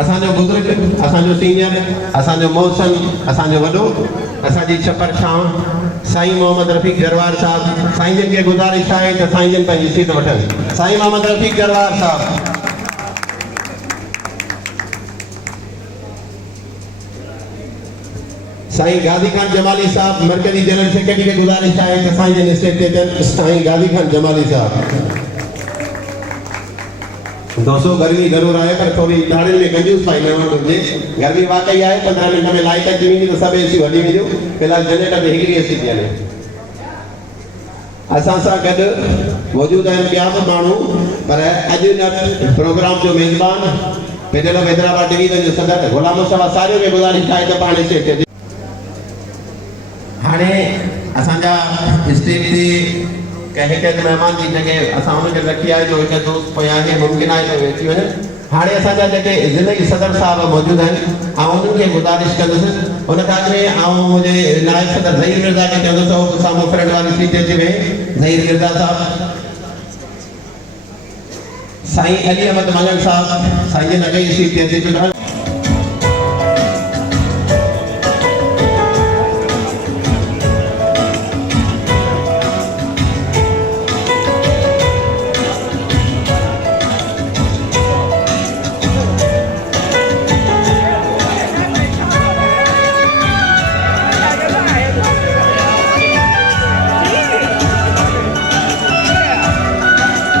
असांजो बुजुर्ग, असांजो सीनियर, असांजो मौसम, असांजो वॾो, असांजी छपर छांव साईं मोहम्मद रफ़ीक गरवार साहब। साईं जन खे गुज़ारिश आहे त साईं जन पंहिंजी सीट वठनि। साईं मोहम्मद रफ़ीक गरवार साहब। साईं गाज़ी खान जमाली साहब मरकज़ी जनरल सेक्रेटरी खे गुज़ारिश आहे त साईं जन स्टेज ते अचनि। साईं गाज़ी खान जमाली साहब। दोस्तों गर्मी जरूर आए पर थोड़ी दाढ़ी में कंजूस पाई न हुजे। गर्मी वाकई है 15 मिनट में लाइट अची वेंदी तो सब एसी हली वेंदियूं। फिलहाल जनरेटर में हिकिड़ी एसी थी हले। असां सां गॾु मौजूद आहिनि ॿिया बि माण्हू पर अॼु न प्रोग्राम जो मेज़बान पेडल हैदराबाद डिवीज़न जो सदर गुलाम मुस्तफा सारियो खे गुज़ारिश आहे त पाण स्टेज ते हाणे असांजा स्टेज ते कंहिं मेहमान की जगह असां उनखे रखी आहे जो हिकु दोस्त पिया आहे मुमकिन आहे त अची वञे। हाणे असांजा जेके ज़िले सदर साहब मौजूद आहिनि ऐं उन्हनि खे गुज़ारिश कंदुसि उन खां अॻु में ऐं मुंहिंजे नायब सदर ज़हीर मिर्ज़ा खे चवंदुसि उहो साम्हूं फ्रंट वारी सीट ते अची वेहे। ज़हीर मिर्ज़ा साहब। साईं अली अहमद मलंग साहब साईं जन अॻे सीट ते अची चुका।